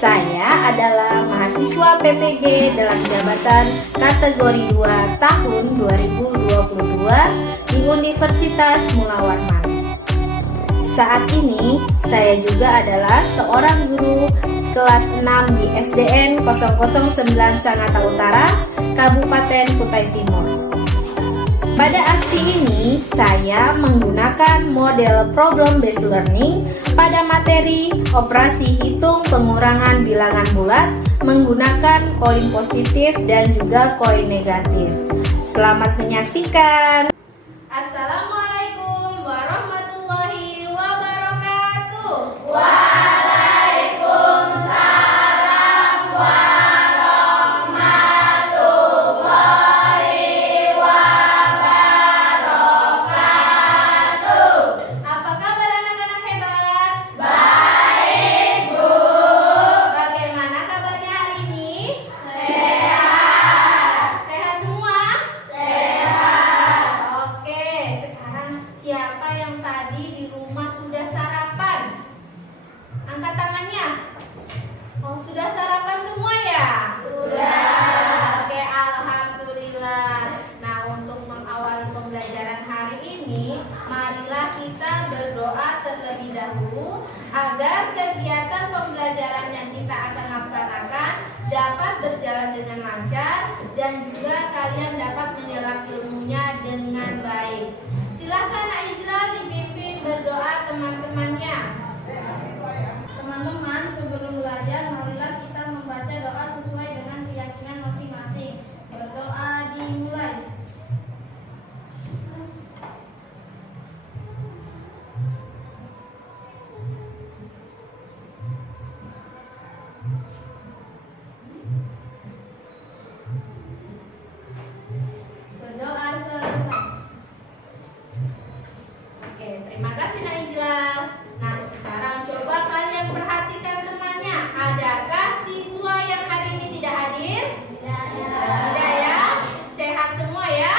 Saya adalah mahasiswa PPG dalam jabatan kategori 2 tahun 2022 di Universitas Mula Warman. Saat ini saya juga adalah seorang guru kelas 6 di SDN 009 Sangatta Utara, Kabupaten Kutai Timur. Pada aksi ini, saya menggunakan model problem based learning pada materi operasi hitung pengurangan bilangan bulat menggunakan koin positif dan juga koin negatif. Selamat menyaksikan. Assalamualaikum warahmatullahi wabarakatuh. Apa kabar anak-anak hebat? Baik, Bu. Bagaimana kabarnya hari ini? Sehat. Sehat semua? Sehat. Oke, sekarang siapa yang tadi di rumah sudah sarapan? Angkat tangannya. Oh, sudah sarapan semua ya? Sudah. Oke, alhamdulillah. Nah, untuk mengawali pembelajaran hari ini, marilah kita berdoa terlebih dahulu agar kegiatan pembelajaran yang kita akan laksanakan dapat berjalan dengan lancar dan juga kalian dapat menyerap ilmunya dengan baik. Silakan Aijlal dipimpin berdoa teman-temannya. Teman-teman, sebelum belajar, marilah kita membaca doa sesuai dengan keyakinan masing-masing. Berdoa dimulai. Berdoa selesai. Oke, terima kasih Naijlal. Nah, sekarang coba kalian perhatikan temannya. Adakah siswa yang hari ini tidak hadir? Tidak ya? Sehat semua ya?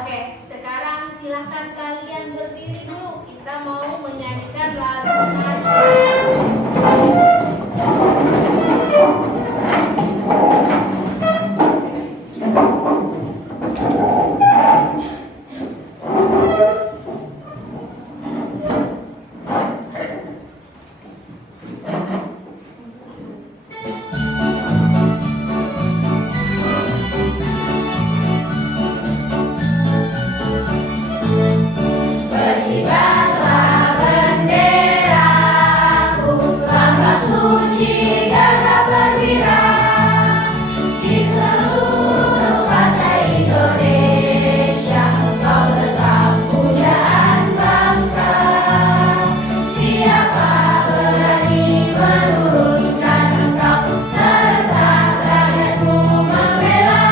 Oke, sekarang silahkan kalian berdiri dulu. Kita mau menyanyikan lagu nasional. Berkibarlah benderaku, lambang suci gagah perwira di seluruh pantai Indonesia. Kau tetap pujaan bangsa. Siapa berani menurunkan engkau serta rakyatmu membela?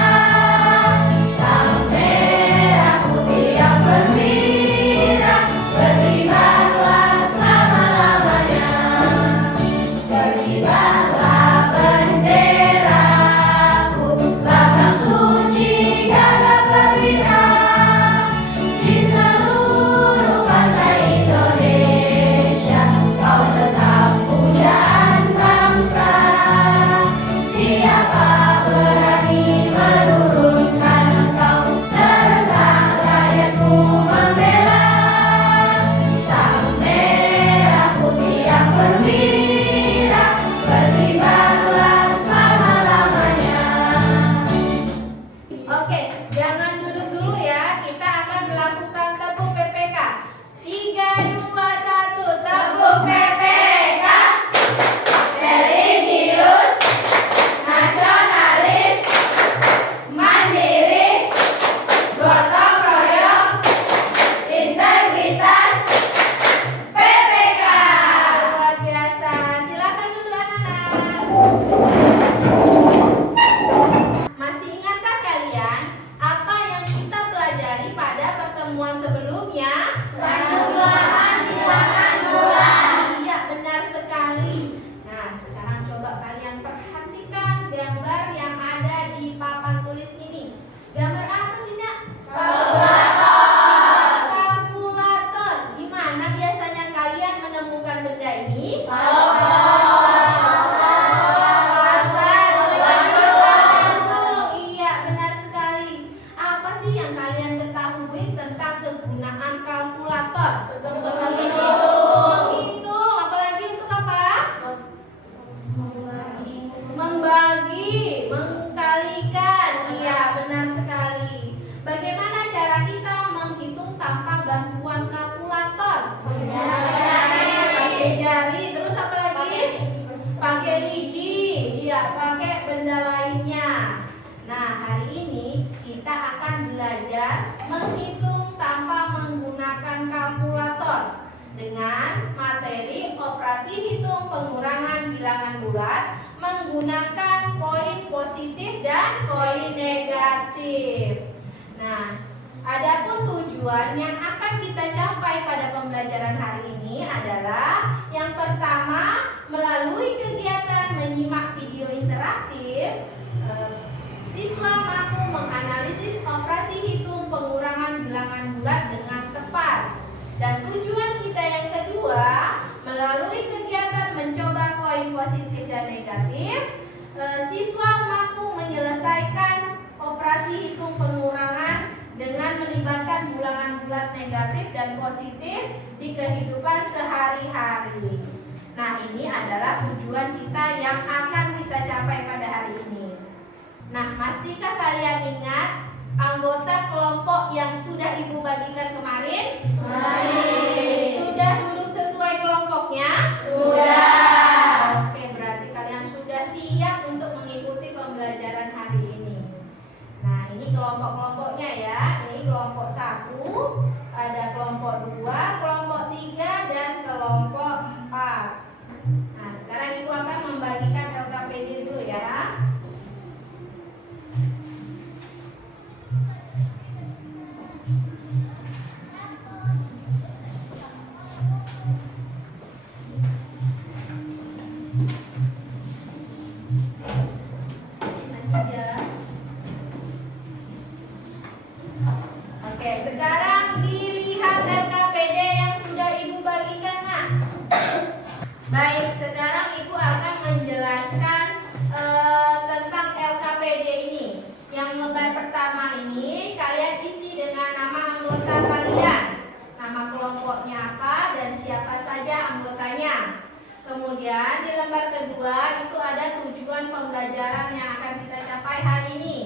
Sang merah putih yang perwira, berkibarlah selama-lamanya. Berkibar mengkalikan. Iya, benar sekali. Bagaimana cara kita menghitung tanpa bantuan kalkulator? Pakai jari, terus apa lagi? Pakai gigi. Iya, pakai benda lainnya. Nah, hari ini kita akan belajar menghitung tanpa menggunakan kalkulator dengan materi operasi hitung pengurangan bilangan bulat menggunakan koin positif dan koin negatif. Nah, adapun tujuan yang akan kita capai pada pembelajaran hari ini adalah yang pertama, melalui kegiatan menyimak video interaktif, siswa mampu menganalisis operasi hitung pengurangan bilangan bulat dengan tepat. Dan tujuan kita yang kedua, melalui kegiatan mencoba koin positif dan negatif, siswa mampu menyelesaikan operasi hitung pengurangan dengan melibatkan bilangan bulat negatif dan positif di kehidupan sehari-hari. Nah, ini adalah tujuan kita yang akan kita capai pada hari ini. Nah, masihkah kalian ingat anggota kelompok yang sudah Ibu bagikan kemarin? Masih. Sudah duduk sesuai kelompoknya? Sudah. Oke, berarti kalian sudah siap untuk mengikuti pembelajaran hari ini. Nah, ini kelompok-kelompoknya ya. Ini kelompok 1, ada kelompok 2, kelompok 3, dan kelompok 4. Nah, sekarang Ibu akan membagikan LKPD dulu ya. Oke, sekarang dilihat LKPD yang sudah Ibu bagikan, Nak. Baik, sekarang Ibu akan menjelaskan tentang LKPD ini. Yang lembar pertama ini kalian isi dengan nama anggota kalian, nama kelompoknya apa dan siapa saja anggotanya. Kemudian di lembar kedua itu ada tujuan pembelajaran yang akan kita capai hari ini.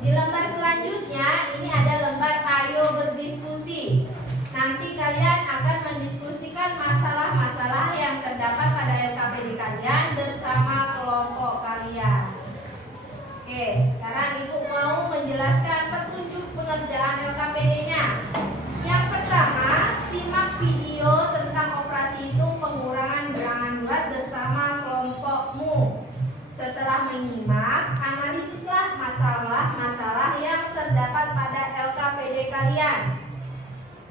Di lembar selanjutnya ini ada lembar ayo berdiskusi. Nanti kalian akan mendiskusikan masalah-masalah yang terdapat pada LKPD kalian bersama kelompok kalian. Oke, sekarang Ibu mau menjelaskan petunjuk pengerjaan LKPD-nya. Yang pertama, simak video tentang operasi hitung pengurangan bilangan bulat bersama kelompokmu. Setelah menyimak, analisislah masalah-masalah yang terdapat pada LKPD kalian.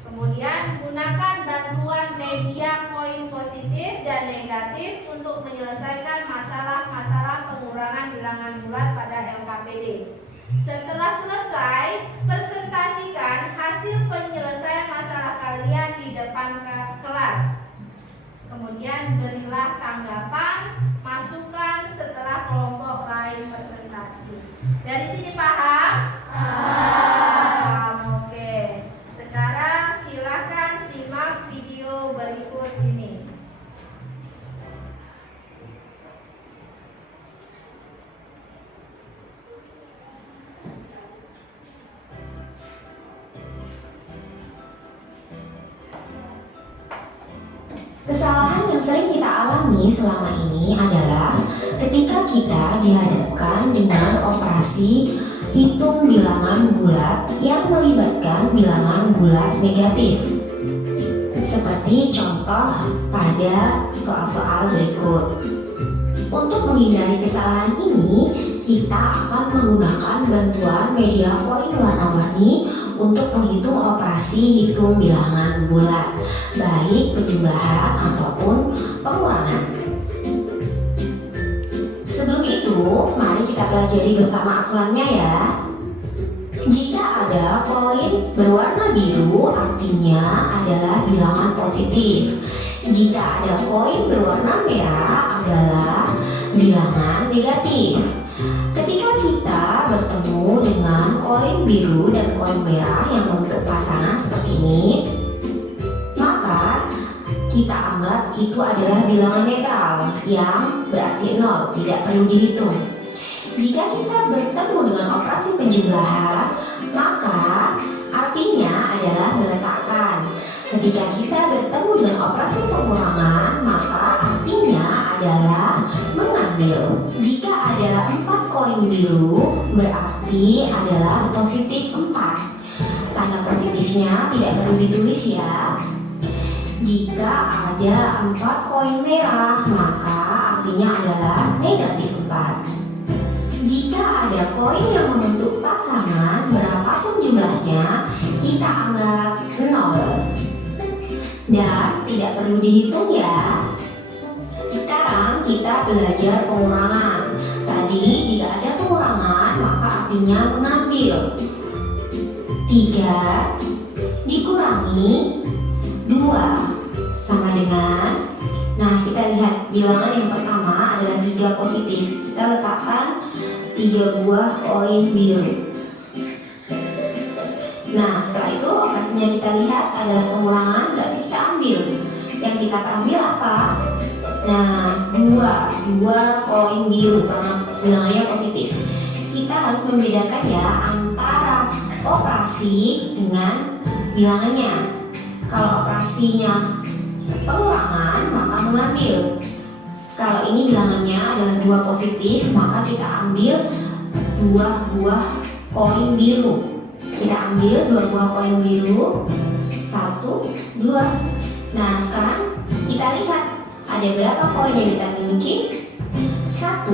Kemudian gunakan bantuan media koin positif dan negatif untuk menyelesaikan masalah-masalah pengurangan bilangan bulat pada LKPD. Setelah selesai, presentasikan hasil penyelesaian masalah kalian di depan kelas. Kemudian berilah tanggapan, masukan setelah kelompok lain presentasi. Dari sini paham? Paham. Oke. Sekarang silakan simak video berikut ini. Kesalahan yang sering kita alami selama ini adalah ketika kita dihadapkan dengan operasi hitung bilangan bulat yang melibatkan bilangan bulat negatif. Seperti contoh pada soal-soal berikut. Untuk menghindari kesalahan ini, kita akan menggunakan bantuan media koin warna-warni untuk menghitung operasi hitung bilangan bulat, baik penjumlahan ataupun pengurangan. Sebelum itu, mari kita pelajari bersama aturannya ya. Jika ada koin berwarna biru, artinya adalah bilangan positif. Jika ada koin berwarna merah, adalah bilangan negatif. Ketika kita bertemu dengan koin biru dan koin merah yang membentuk pasangan seperti ini, maka kita anggap itu adalah bilangan netral yang berarti 0, tidak perlu dihitung. Jika kita bertemu dengan operasi penjumlahan, maka artinya adalah meletakkan. Ketika kita bertemu dengan operasi pengurangan, maka artinya adalah mengambil. Jika ada 4 koin biru, berarti adalah positif 4. Tanda positifnya tidak perlu ditulis ya. Jika ada 4 koin merah, maka artinya adalah negatif 4. Jika ada koin yang membentuk pasangan, berapapun jumlahnya, kita anggap 0. Dan tidak perlu dihitung ya. Sekarang kita belajar pengurangan. Tadi jika ada pengurangan, maka artinya mengambil. 3 dikurangi 2 sama dengan, nah kita lihat bilangan yang pertama adalah 3 positif. Kita letakkan 3 buah koin biru. Nah setelah itu operasinya kita lihat adalah pengurangan, berarti kita ambil. Yang kita ambil apa? Nah 2 koin biru karena bilangannya positif. Kita harus membedakan ya antara operasi dengan bilangannya. Kalau operasinya pengurangan maka mengambil. Kalau ini bilangannya adalah 2 positif, maka kita ambil 2 buah koin biru. Kita ambil 2 buah koin biru, 1, 2. Nah sekarang kita lihat ada berapa koin yang kita miliki? 1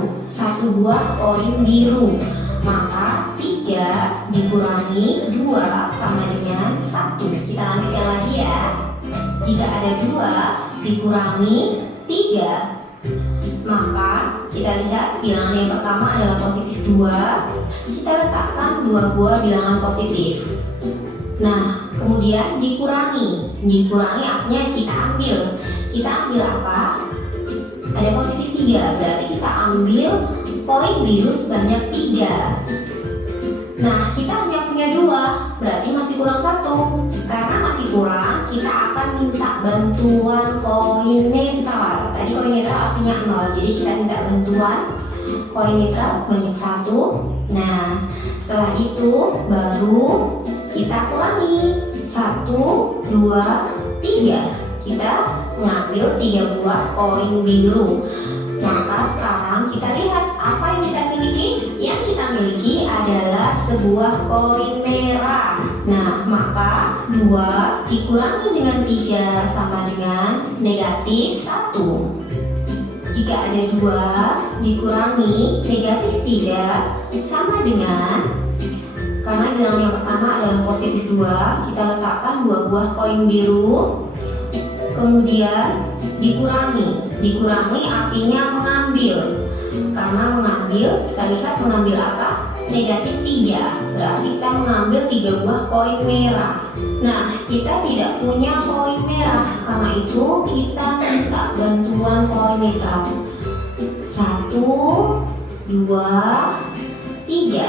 buah koin biru. Maka 3 dikurangi 2 sama dengan 1. Kita lanjutkan lagi ya. Jika ada 2 dikurangi 3, maka kita lihat bilangan yang pertama adalah positif 2. Kita letakkan 2 buah bilangan positif. Nah kemudian dikurangi artinya kita ambil. Kita ambil apa? Ada positif 3, berarti kita ambil koin biru sebanyak 3. Nah kita hanya punya 2, berarti masih kurang 1. Karena masih kurang, kita akan minta bantuan koin netral. Tadi koin netral artinya 0, jadi kita minta bantuan koin netral sebanyak 1. Nah setelah itu baru kita kurangi 1, 2, 3. Kita mengambil 3 buah koin biru. Maka sekarang kita lihat apa yang kita miliki. Yang kita miliki adalah sebuah koin merah. Nah maka 2 dikurangi dengan 3 sama dengan negatif 1. Jika ada 2 dikurangi negatif 3 sama dengan, karena bilangan yang pertama adalah positif 2, kita letakkan 2 buah koin biru. Kemudian dikurangi artinya mengambil. Karena mengambil, kita lihat mengambil apa? Negatif 3, berarti kita mengambil 3 buah koin merah. Nah kita tidak punya koin merah, karena itu kita minta bantuan koin netral. 1, 2, 3.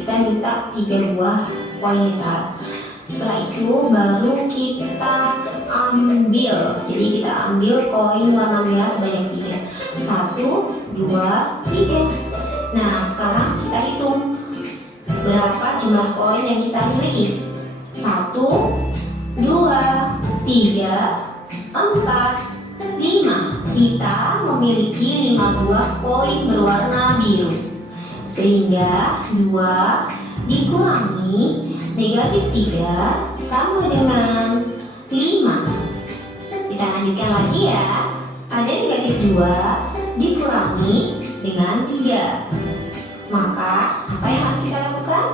Kita minta 3 buah koin netral. Setelah itu baru kita ambil. Jadi kita ambil koin warna merah sebanyak 3. 1, 2, 3. Nah sekarang kita hitung berapa jumlah koin yang kita miliki. 1, 2, 3, 4, 5. Kita memiliki 5 buah koin berwarna biru. Sehingga 2 dikurangi negatif 3 sama dengan 5. Kita lanjutkan lagi ya. Ada negatif 2 dikurangi dengan 3. Maka apa yang harus kita lakukan?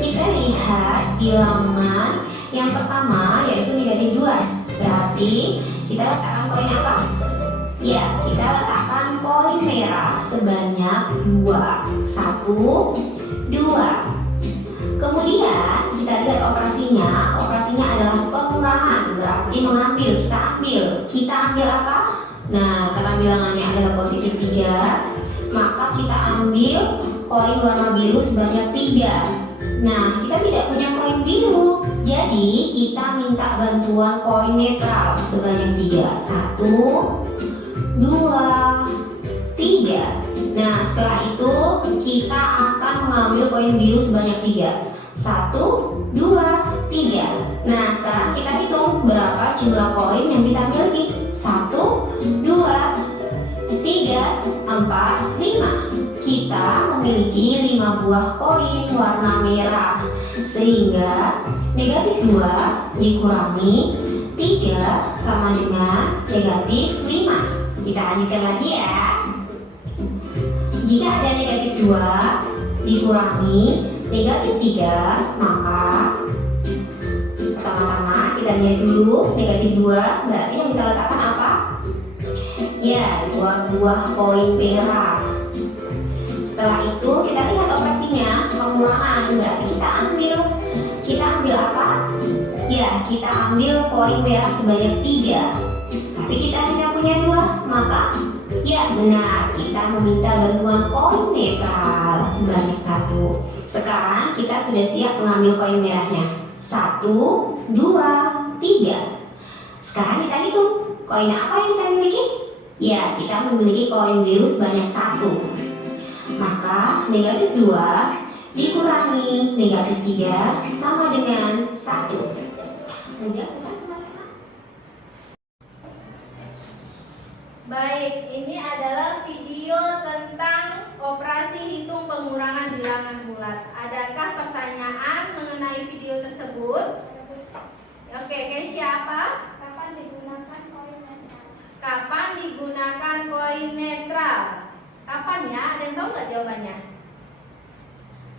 Kita lihat bilangan yang pertama yaitu negatif 2. Berarti kita letakkan koin apa? Ya, kita letakkan koin merah sebanyak 2. 1, 2. Kemudian kita lihat operasinya. Operasinya adalah pengurangan, berarti mengambil. Kita ambil apa? Nah, karena bilangannya adalah positif 3, maka kita ambil koin warna biru sebanyak 3. Nah, kita tidak punya koin biru, jadi kita minta bantuan koin netral sebanyak 3. 1, 2, 3. Nah, setelah itu kita akan mengambil koin biru sebanyak 3. 1, 2, 3. Nah, sekarang kita hitung berapa jumlah koin yang kita miliki. 1, 2, 3, 4, 5. Kita memiliki 5 buah koin warna merah, sehingga negatif 2 dikurangi 3 sama dengan negatif 5. Kita lanjutkan lagi ya. Jika ada negatif 2 dikurangi negatif 3, maka pertama-tama kita lihat dulu negatif 2 berarti yang kita letakkan apa? Ya, 2 buah koin merah. Setelah itu kita lihat operasinya, pengurangan. Berarti kita ambil apa? Ya, kita ambil koin merah sebanyak 3. Tapi kita hanya punya 2, maka ya benar, kita meminta bantuan koin netral sebanyak 1. Sekarang kita sudah siap mengambil koin merahnya. 1, 2, 3. Sekarang kita hitung koin apa yang kita miliki. Ya, kita memiliki koin biru sebanyak 1. Maka negatif 2 dikurangi negatif 3 sama dengan 1. Mudah bukan teman-teman? Baik, ini adalah video tentang operasi hitung pengurangan bilangan bulat. Adakah pertanyaan mengenai video tersebut? Oke, siapa? Kapan digunakan koin netral? Kapan digunakan koin netral? Kapan ya? Ada yang tahu nggak jawabannya?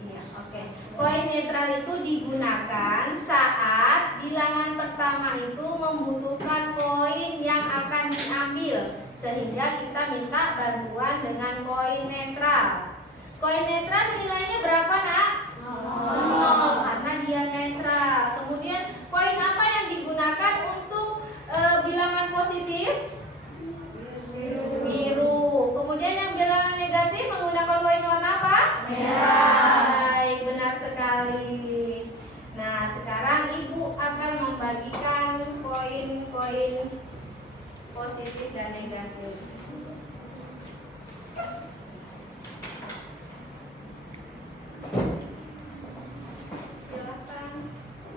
Iya, oke. Koin netral itu digunakan saat bilangan pertama itu membutuhkan koin yang akan diambil, sehingga kita minta bantuan dengan koin netral. Koin netral nilainya berapa, Nak? 0, karena dia netral. Kemudian koin apa yang digunakan untuk bilangan positif? Biru. Kemudian yang bilangan negatif menggunakan koin warna apa? Merah. Baik, benar sekali. Nah, sekarang Ibu akan membagikan koin-koin positif dan negatif. Silakan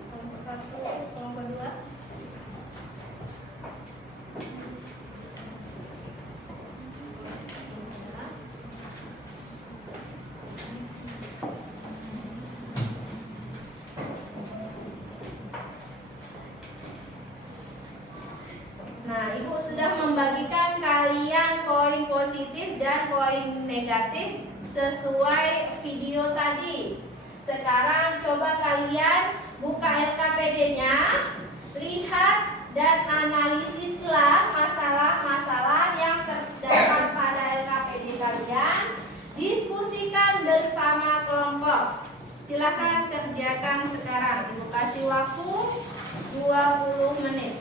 kelompok 1, kelompok 2. Nah, Ibu sudah membagikan kalian koin positif dan koin negatif sesuai video tadi. Sekarang coba kalian buka LKPD-nya, lihat dan analisislah masalah-masalah yang terdapat pada LKPD kalian. Diskusikan bersama kelompok. Silakan kerjakan sekarang. Ibu kasih waktu 20 menit.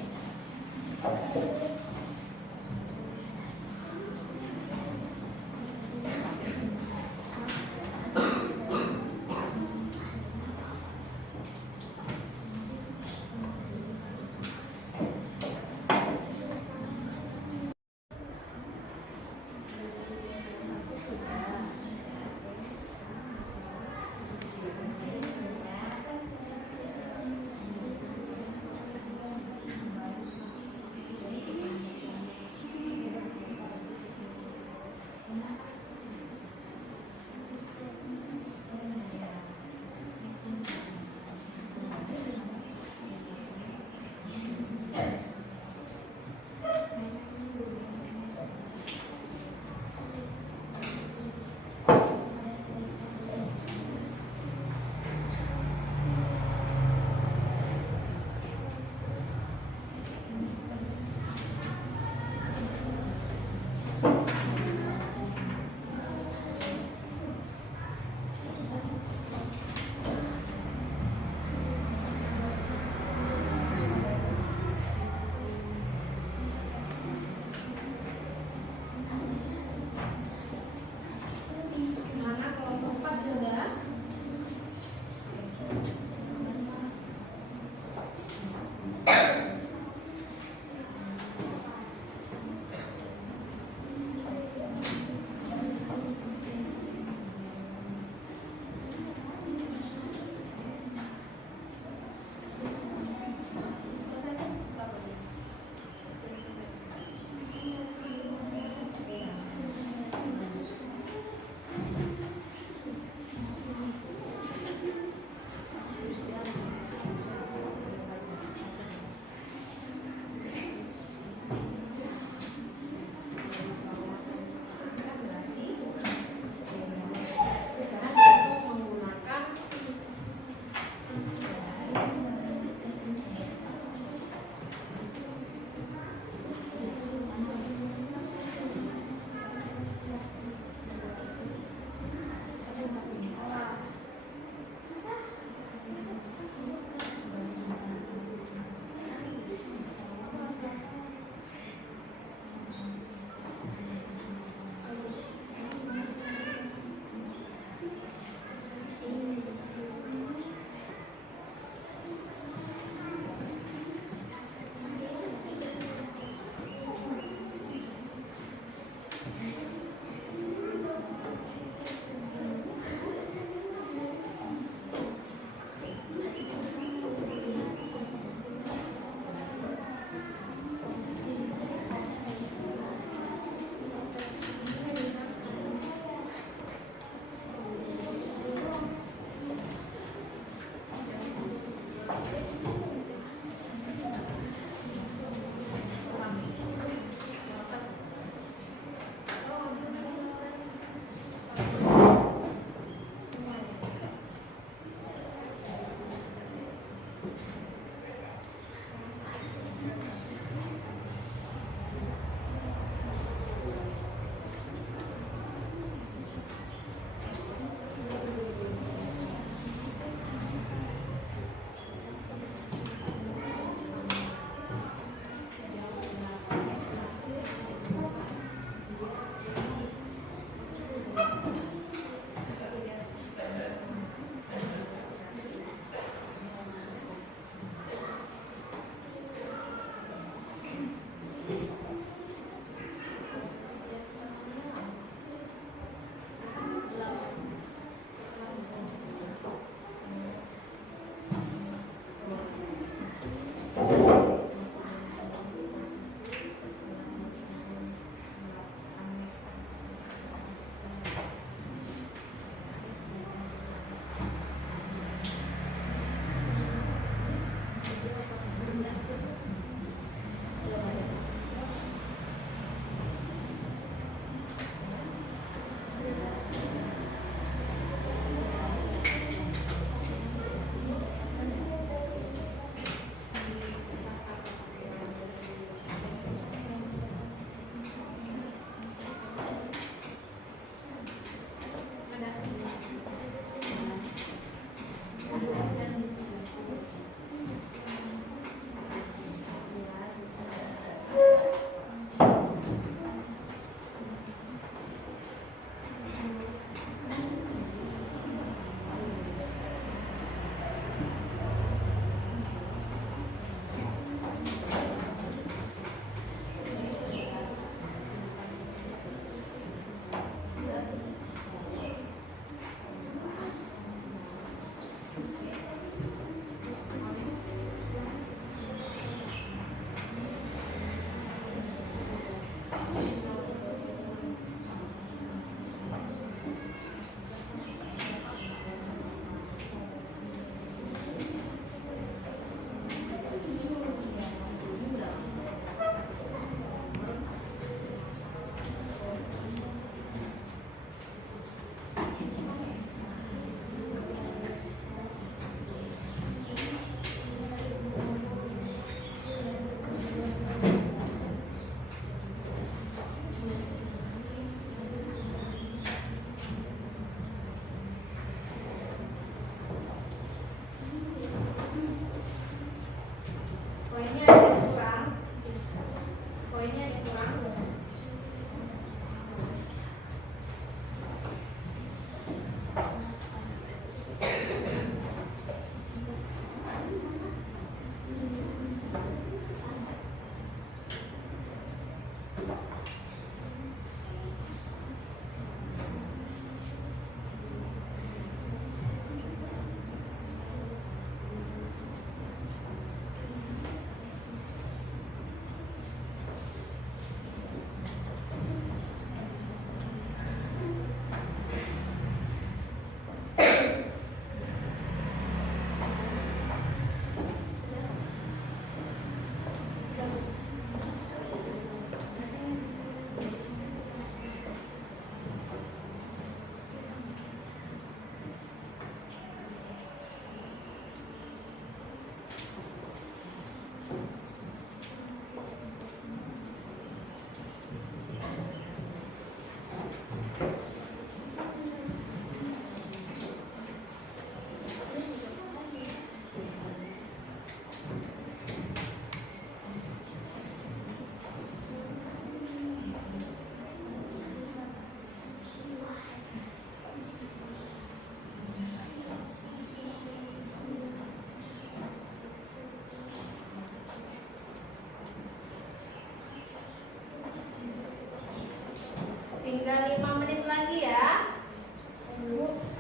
Tinggal 5 menit lagi ya.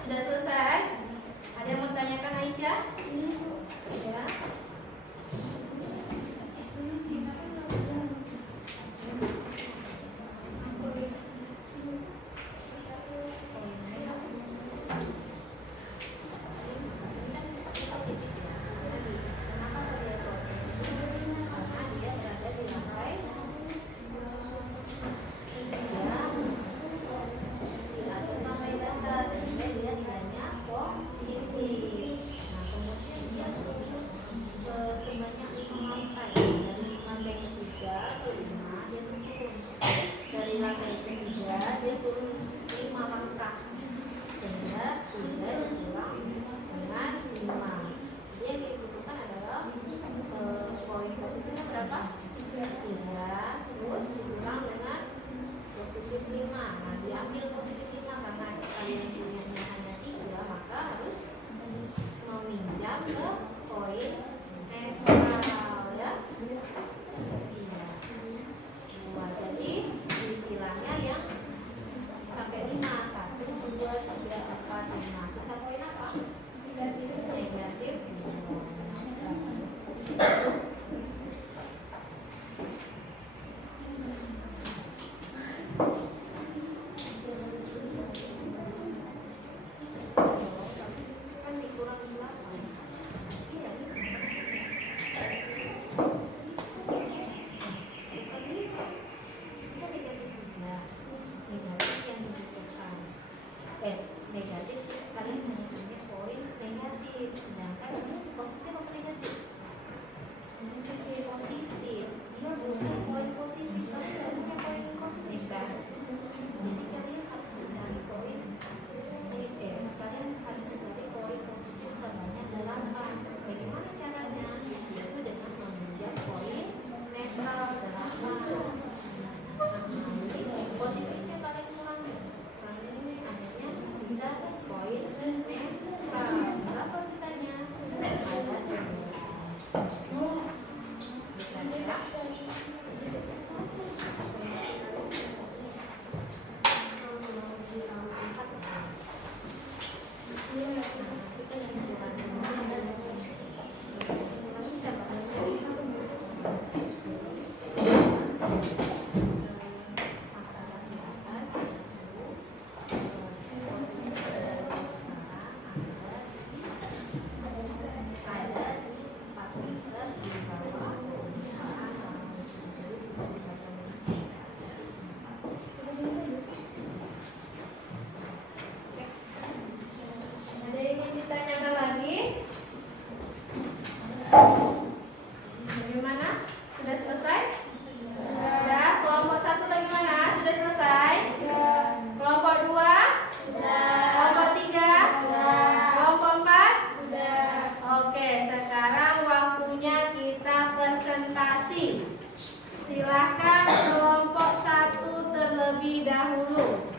Sudah selesai? Ada yang mau tanyakan Aisyah? Ya. Bagaimana? Sudah selesai? Sudah. Kelompok 1 bagaimana? Sudah selesai? Kelompok 2? Kelompok 3? Kelompok 4? Oke, sekarang waktunya kita presentasi. Silakan kelompok 1 terlebih dahulu.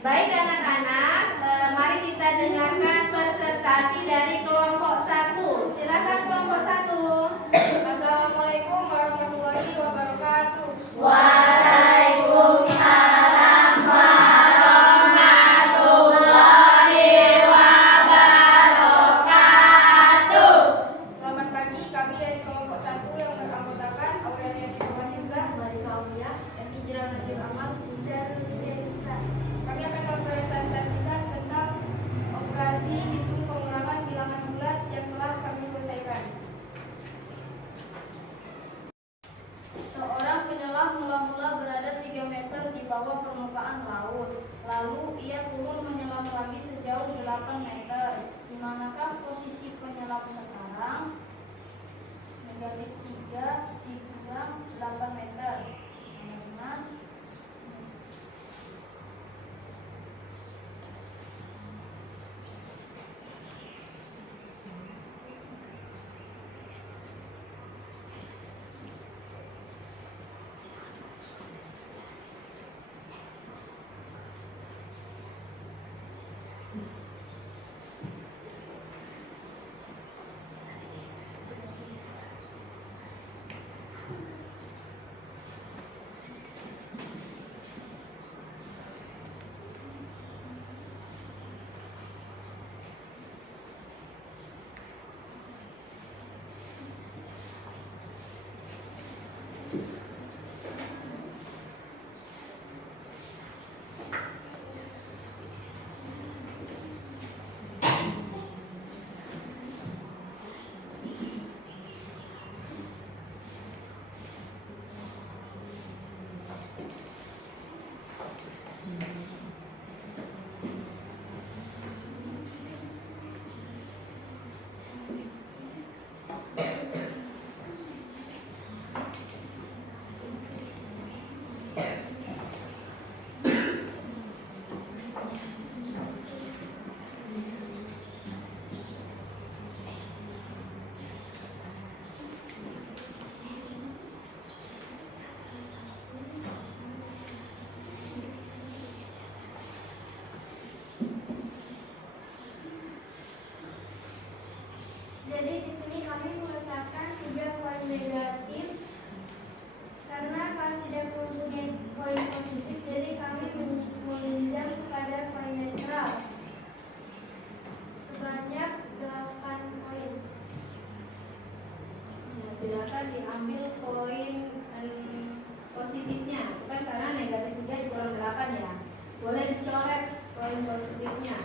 Baik anak-anak, mari kita dengarkan presentasi dari kelompok 1. Silakan kelompok 1. Assalamualaikum warahmatullahi wabarakatuh. Waalaikumsalam warahmatullahi wabarakatuh. Selamat pagi, kami dari kelompok 1 yang beranggotakan Aurelia Firmansyah, Malika Aulia, Emi Jiran Nabil Amal, dan Denisa. Kami akan mempresentasikan tentang operasi hitung pengulangan bilangan bulat yang telah kami selesaikan. Seorang penyelam mula-mula berada 3 meter di bawah permukaan laut. Lalu ia turun menyelam lagi sejauh 8 meter. Di manakah posisi penyelam sekarang? Negatif 3 dikurang 8 meter. Sama. Jadi di sini kami meletakkan 3 poin negatif karena kami tidak mempunyai poin positif, jadi kami meminjam pada poin netral sebanyak 8 poin. Nah, silakan diambil poin positifnya, bukan karena negatif 3 dikurang 8 ya. Boleh dicoret poin positifnya.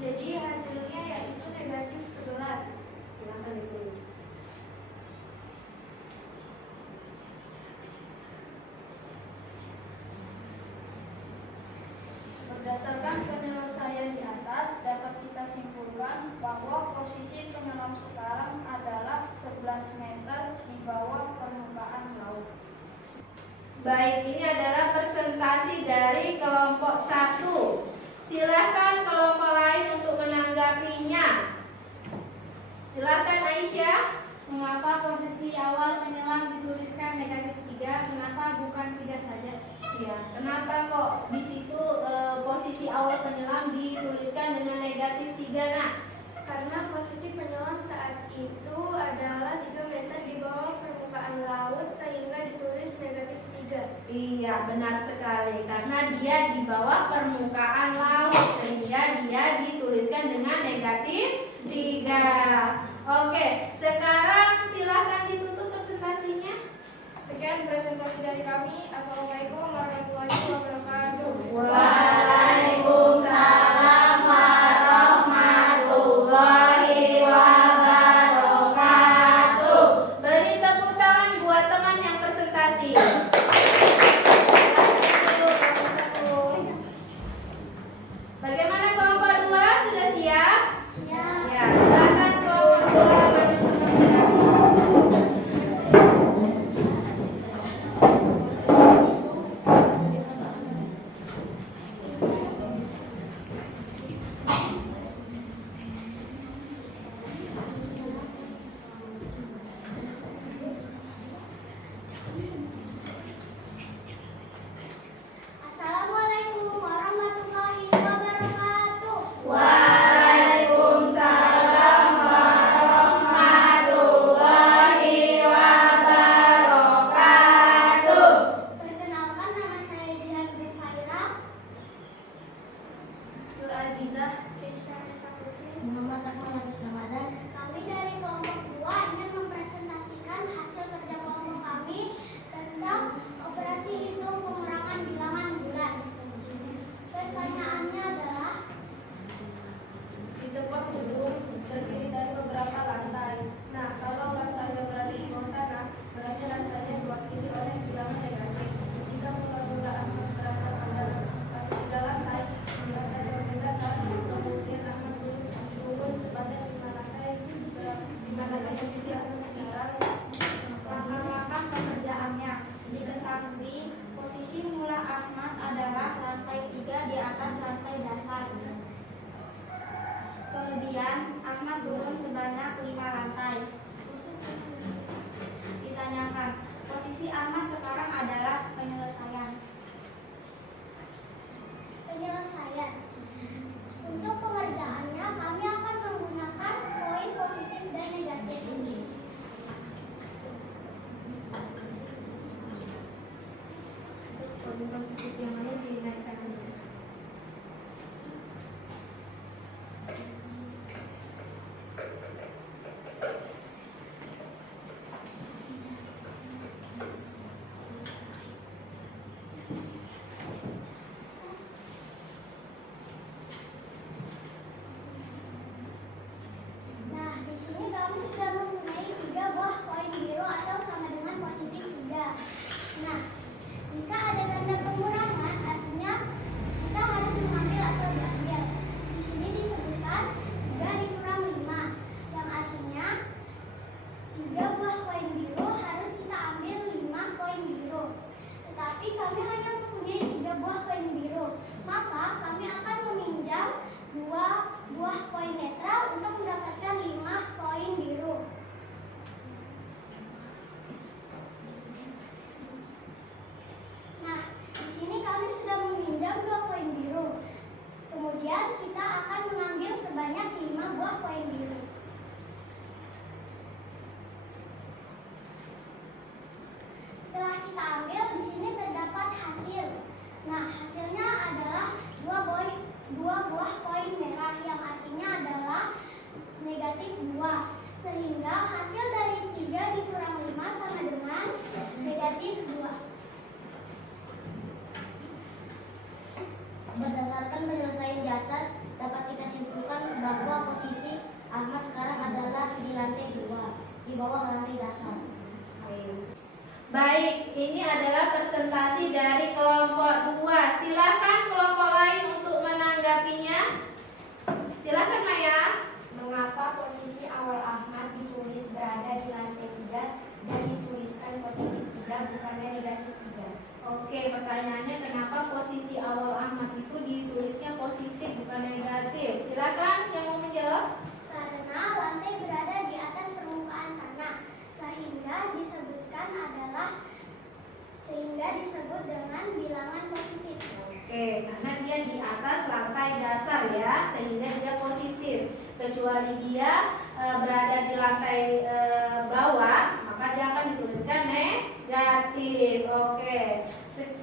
Jadi hasilnya yaitu negatif 11. Silakan ditulis. Berdasarkan penyelesaian di atas, dapat kita simpulkan bahwa posisi penyelam sekarang adalah 11 meter di bawah permukaan laut. Baik, ini adalah presentasi dari kelompok 1. Silakan kelompok lain untuk menanggapinya. Silakan Aisyah. Mengapa posisi awal penyelam dituliskan negatif 3? Kenapa bukan 3 saja? Ya, kenapa kok di situ posisi awal penyelam dituliskan dengan negatif 3, Nak? Karena posisi penyelam saat itu adalah 3 meter di bawah permukaan laut sehingga ditulis negatif 3. Iya, benar sekali. Karena dia di bawah permukaan laut sehingga dia dituliskan dengan negatif 3. Oke, sekarang silakan ditutup presentasinya. Sekian presentasi dari kami. Assalamualaikum warahmatullahi wabarakatuh. Waalaikumsalam warahmatullahi wabarakatuh. Beri tepuk tangan buat teman yang presentasi. Bagaimana kelompok 2? Sudah siap? Siap. Ya, silakan kelompok 2 maju untuk presentasi. Azizah, Keisha Esa Putri. Muhammad Akmal Habis Ramadan. Kami dari kelompok 2 ingin mempresentasikan hasil kerja kelompok kami tentang operasi hitung pengurangan bilangan bulan. Pertanyaannya adalah, di sebuah gedung terdiri dari beberapa lantai. Nah, kalau saya berada di bawah tanah, berarti lantainya diwakili oleh bilangan negatif. Jika mula-mula Ahmad berada pada 3 lantai, di lantai bagian dasar, kemudian Ahmad turun sebanyak 5 lantai, di mana posisi Ahmad tinggal. langkah-langkah pekerjaannya diketahui posisi mula Ahmad adalah lantai 3 di atas lantai dasar. Kemudian Ahmad turun sebanyak 5 lantai. Ditanyakan, posisi Ahmad sekarang adalah penyelesaian. Untuk pengerjaannya kami akan menggunakan poin positif dan negatif. Poin positif yang mana dinaikkan aja. Nah, di sini kami sudah mempunyai 3 buah koin biru atau sama dengan positif sudah. Nah, jika ada tanda pengurangan, artinya kita harus mengambil atau diambil. Di sini disebutkan 3 dikurang 5, yang artinya 3 buah koin biru harus kita ambil 5 koin biru. Tetapi kami hanya mempunyai 3 buah koin biru, maka kami akan meminjam 2 buah koin netral untuk mendapatkan 5 koin biru. Nah, di sini kami sudah meminjam 2 koin biru. Kemudian kita akan mengambil sebanyak 5 buah koin biru. Setelah kita ambil, di sini terdapat hasil. Nah, hasilnya adalah 2 buah koin merah, yang artinya adalah negatif 2. Sehingga hasil dari 3 dikurang 5 sama dengan negatif 2. Berdasarkan penyelesaian di atas, dapat kita simpulkan bahwa posisi Ahmad sekarang adalah di lantai 2, di bawah lantai dasar. Baik, ini adalah presentasi dari kelompok 2. Silakan kelompok lain untuk menanggapinya. Silakan Maya. Mengapa posisi awal Ahmad ditulis berada di lantai 3 dan dituliskan positif 3 bukannya negatif 3? Oke, pertanyaannya kenapa posisi awal Ahmad itu ditulisnya positif bukan negatif? Silakan yang mau menjawab. Karena lantai berada di atas permukaan tanah, sehingga disebut dengan bilangan positif. Oke, karena dia di atas lantai dasar ya, sehingga dia positif. Kecuali dia berada di lantai bawah, maka dia akan dituliskan negatif. Oke,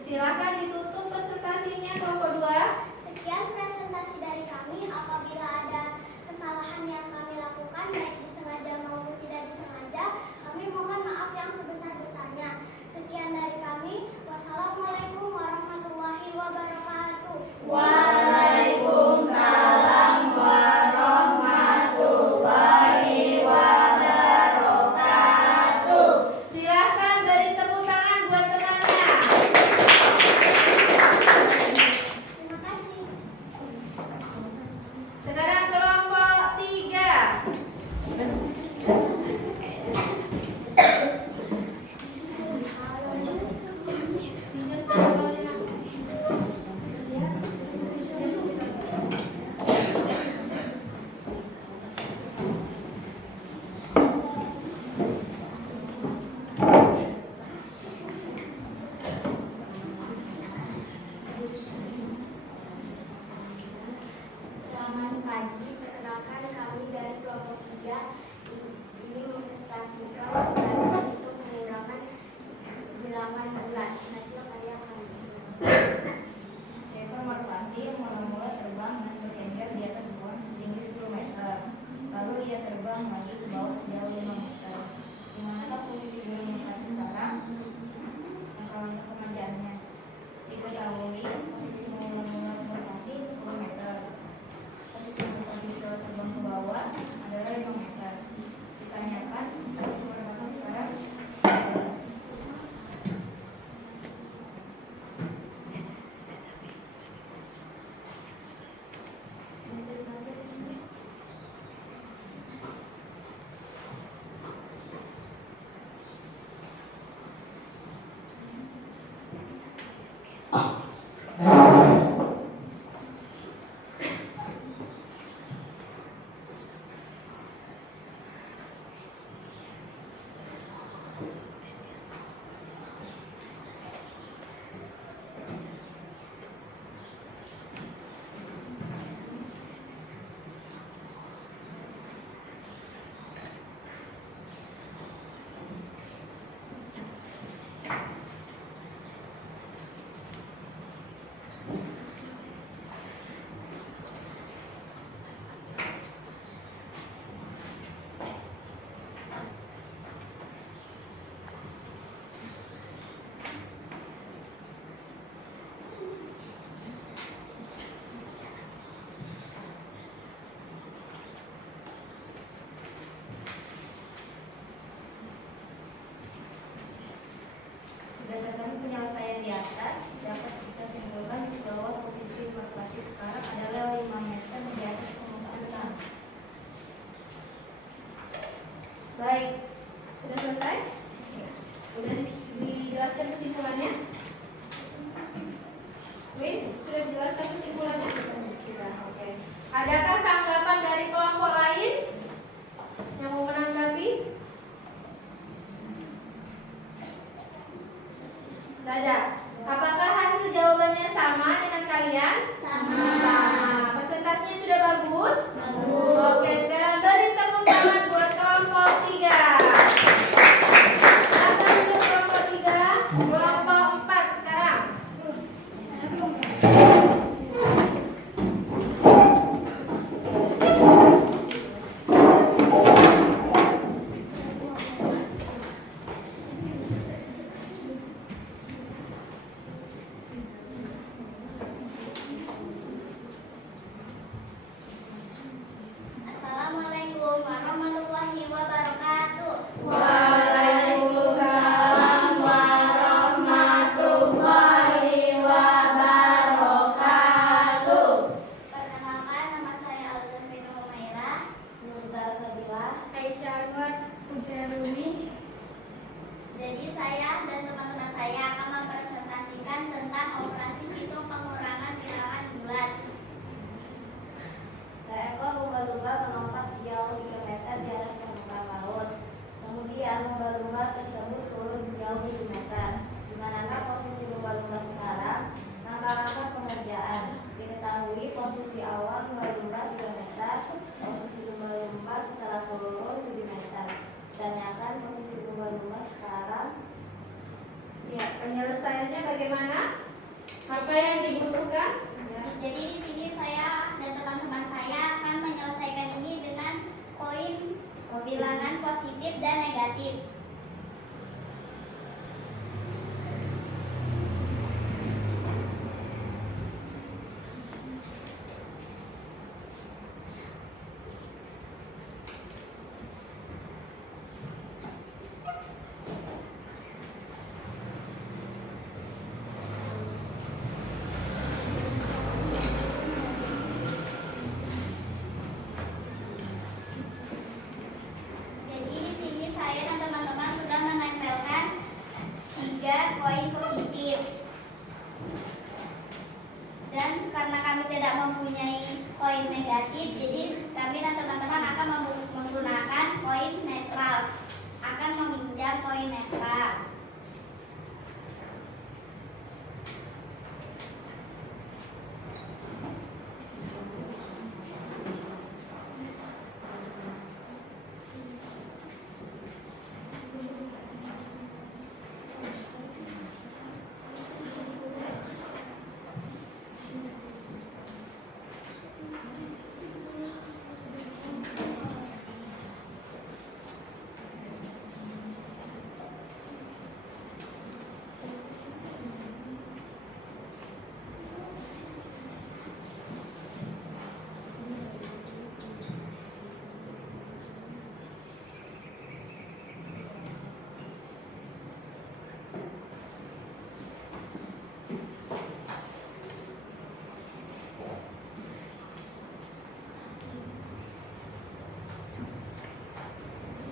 silakan ditutup presentasinya kelompok 2. Sekian presentasi dari kami. Apabila ada kesalahan yang kami lakukan, baik disengaja maupun tidak disengaja, kami mohon maaf yang sebesar-besarnya. Sekian dari kami. Wassalamualaikum warahmatullahi wabarakatuh. Waalaikumsalam warahmatullahi wabarakatuh. Silakan beri tepuk tangan buat temannya. Terima kasih. Sekarang kelompok 3. Selamat pagi, perkenalkan kami dari kelompok 3 ini mempresentasikan operasi untuk pengurangan bilangan bulan. Hasil karya kami. Seekor merpati mula-mula terbang dengan berjalan Adakah tanggapan dari kelompok lain yang mau menanggapi? Tidak ada. Apakah hasil jawabannya sama dengan kalian? Sama. Presentasinya sudah bagus? Bagus. Oke, sekarang beri tepuk tangan buat kelompok 3. Silakan dulu kelompok 3, kelompok 4 sekarang. Assalamualaikum warahmatullahi wabarakatuh. Waalaikumsalam warahmatullahi wabarakatuh. Perkenalkan, nama saya Alzam bin Humairah, Nurzal Sabila, Aisyah Anwar Rumi. Jadi saya dan teman-teman saya akan mempresentasikan tentang operasi hitung pengurangan bilangan bulat. Seekor lumba-lumba melompat sejauh 3 meter di atas permukaan laut. Kemudian lumba-lumba tersebut turun sejauh 7 meter. Di manakah posisi lumba-lumba sekarang? Langkah-langkah pengerjaan. Diketahui posisi awal lumba-lumba 3 meter, posisi lumba-lumba setelah turun 7 meter. Tanyakan posisi lumba-lumba sekarang. Ya, penyelesaiannya bagaimana? Apa yang dibutuhkan? Ya. Jadi di sini saya dan teman-teman saya akan menyelesaikan ini dengan poin bilangan positif dan negatif. Jadi di sini saya dan teman-teman sudah menempelkan 3 poin positif. Dan karena kami tidak mempunyai poin negatif, jadi kami dan teman-teman akan menggunakan poin netral. Akan meminjam poin netral.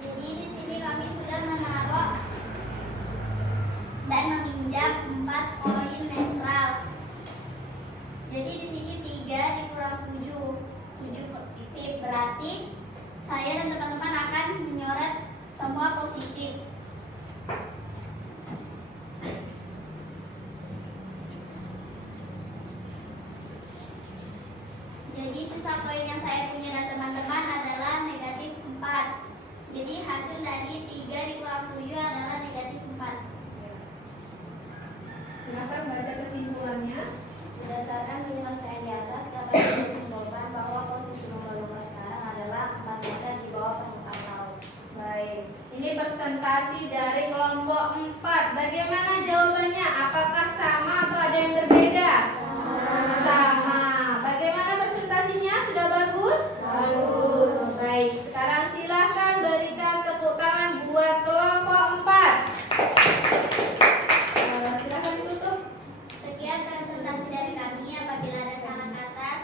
Jadi di sini kami sudah menaruh dan meminjam 4 poin netral. Jadi di sini 3 dikurang 7, 7 positif. Berarti saya dan teman-teman akan menyoret semua positif. Jadi sisa poin yang saya punya dan teman-teman adalah negatif 4. Jadi hasil dari 3 dikurang 7 adalah negatif 4. Silakan baca kesimpulannya. Berdasarkan penyelesaian di atas dapat disimpulkan bahwa posisi lumba-lumba sekarang adalah 4 meter di bawah permukaan laut. Baik, ini presentasi dari kelompok 4. Bagaimana jawabannya? Apakah sama atau ada yang berbeda? Sama. Bagaimana presentasinya? Sudah bagus? Bagus. Baik, sekarang silakan berikan tepuk tangan buat kelompok 4. Silakan ditutup. Sekian presentasi dari kami. Apabila ada salah kata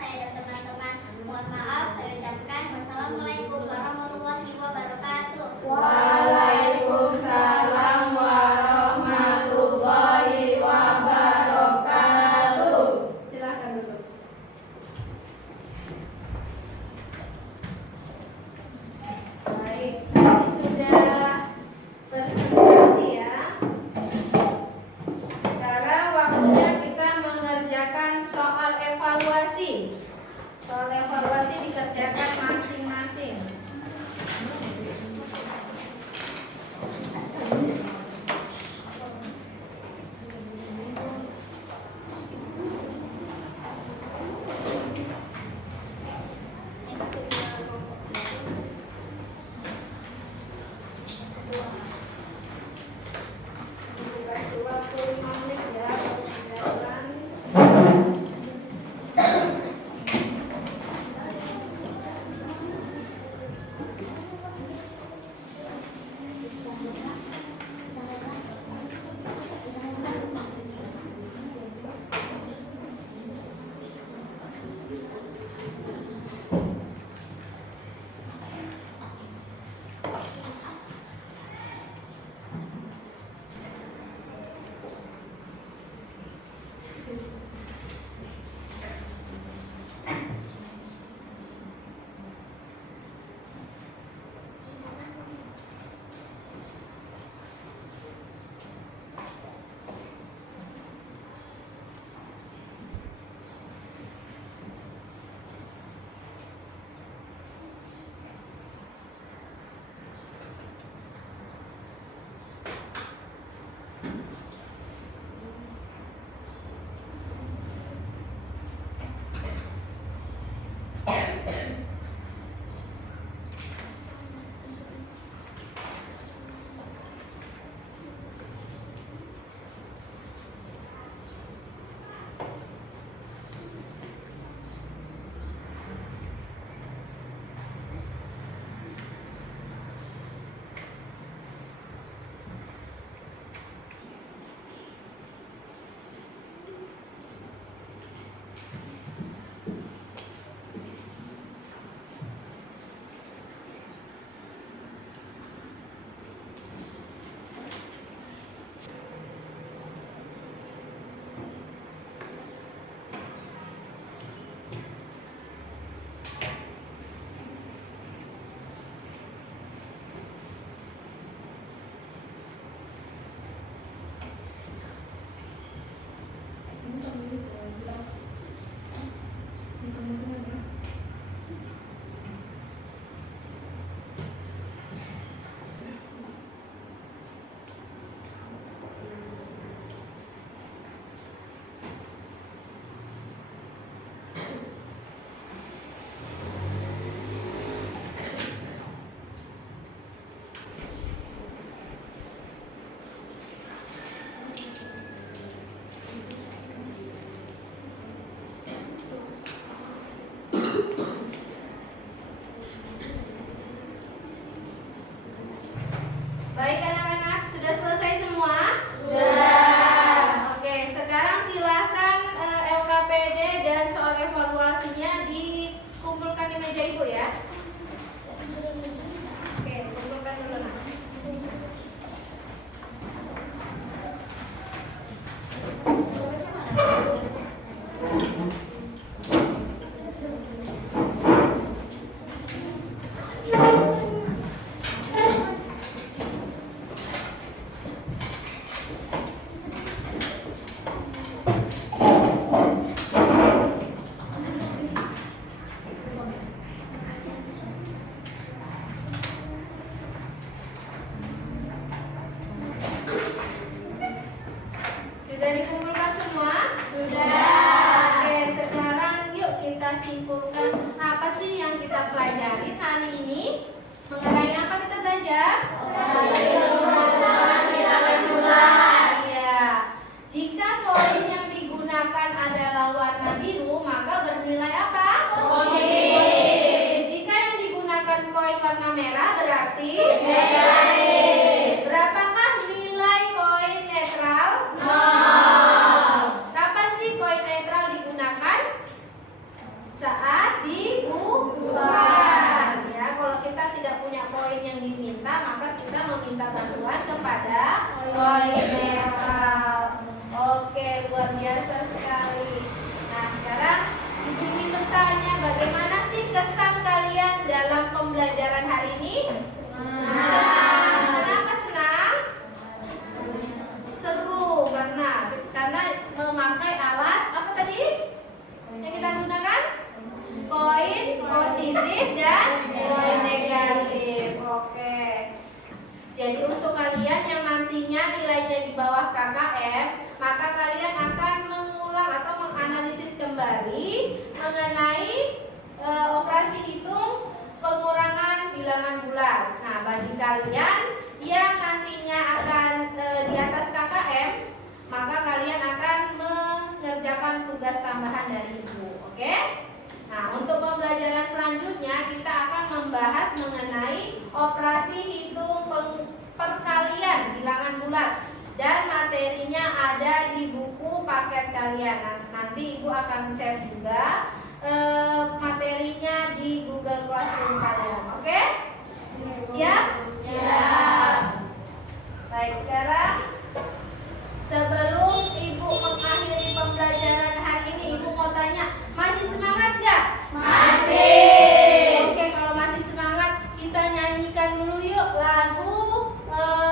Baik anak-anak, sudah selesai semua? Sudah. Oke, sekarang silahkan LKPD dan soal evaluasinya dikumpulkan di meja ibu ya. Oke, kumpulkan dulu nak. Sudah dikumpulkan semua? Sudah. Oke, sekarang yuk kita simpulkan apa sih yang kita pelajarin hari ini. Mengenai apa kita belajar? Iya. Jika koin yang digunakan adalah warna biru, maka bernilai apa? Positif. Jika yang digunakan koin warna merah berarti negatif. Berapakah nilai koin netral? Kapan sih koin netral digunakan? Saat dibutuhkan. Ya, kalau kita tidak punya koin yang diminta, maka kita meminta bantuan kepada koin netral. Oke, luar biasa sekali. Nah, sekarang Ibu ingin bertanya, bagaimana sih kesan kalian dalam pembelajaran hari ini? Senang. Kenapa senang? Seru, karena memakai alat apa tadi yang kita gunakan? Koin positif dan koin negatif. Oke. Jadi untuk kalian yang nantinya nilainya di bawah KKM, maka kalian akan mengulang atau menganalisis kembali mengenai operasi hitung pengurangan bilangan bulat. Nah, bagi kalian yang nantinya akan di atas KKM, maka kalian akan mengerjakan tugas tambahan dari ibu. Oke? Nah, untuk pembelajaran selanjutnya kita akan membahas mengenai operasi hitung perkalian bilangan bulat, dan materinya ada di buku paket kalian. Nanti ibu akan share juga materinya di Google Classroom kalian. Oke? Siap? Siap. Baik, sekarang sebelum ibu mengakhiri pembelajaran hari ini, ibu mau tanya, masih semangat gak? Masih. Oke, kalau masih semangat, kita nyanyikan dulu yuk lagu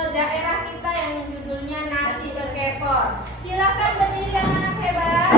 daerah kita yang judulnya Nasi Bekepor. Silakan berdiri yang anak hebat.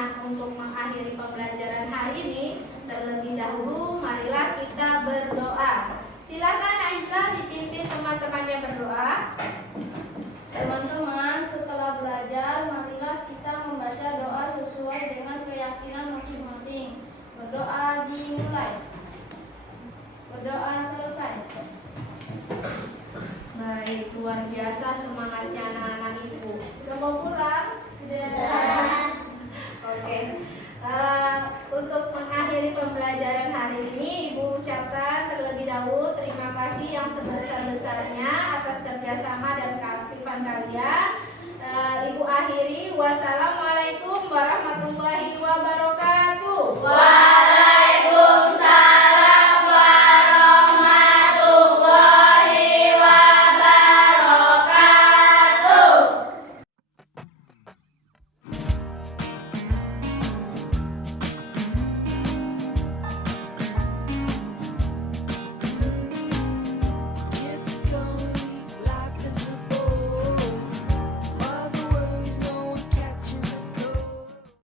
Nah, untuk mengakhiri pembelajaran hari ini, terlebih dahulu marilah kita berdoa. Silakan Aisyah dipimpin teman-temannya berdoa. Teman-teman, setelah belajar, marilah kita membaca doa sesuai dengan keyakinan masing-masing. Berdoa dimulai. Berdoa selesai. Baik, luar biasa semangatnya anak-anak ibu. Sudah mau pulang? Oke. Untuk mengakhiri pembelajaran hari ini, Ibu ucapkan terlebih dahulu terima kasih yang sebesar-besarnya atas kerjasama dan keaktifan kalian. Ibu akhiri, wassalamualaikum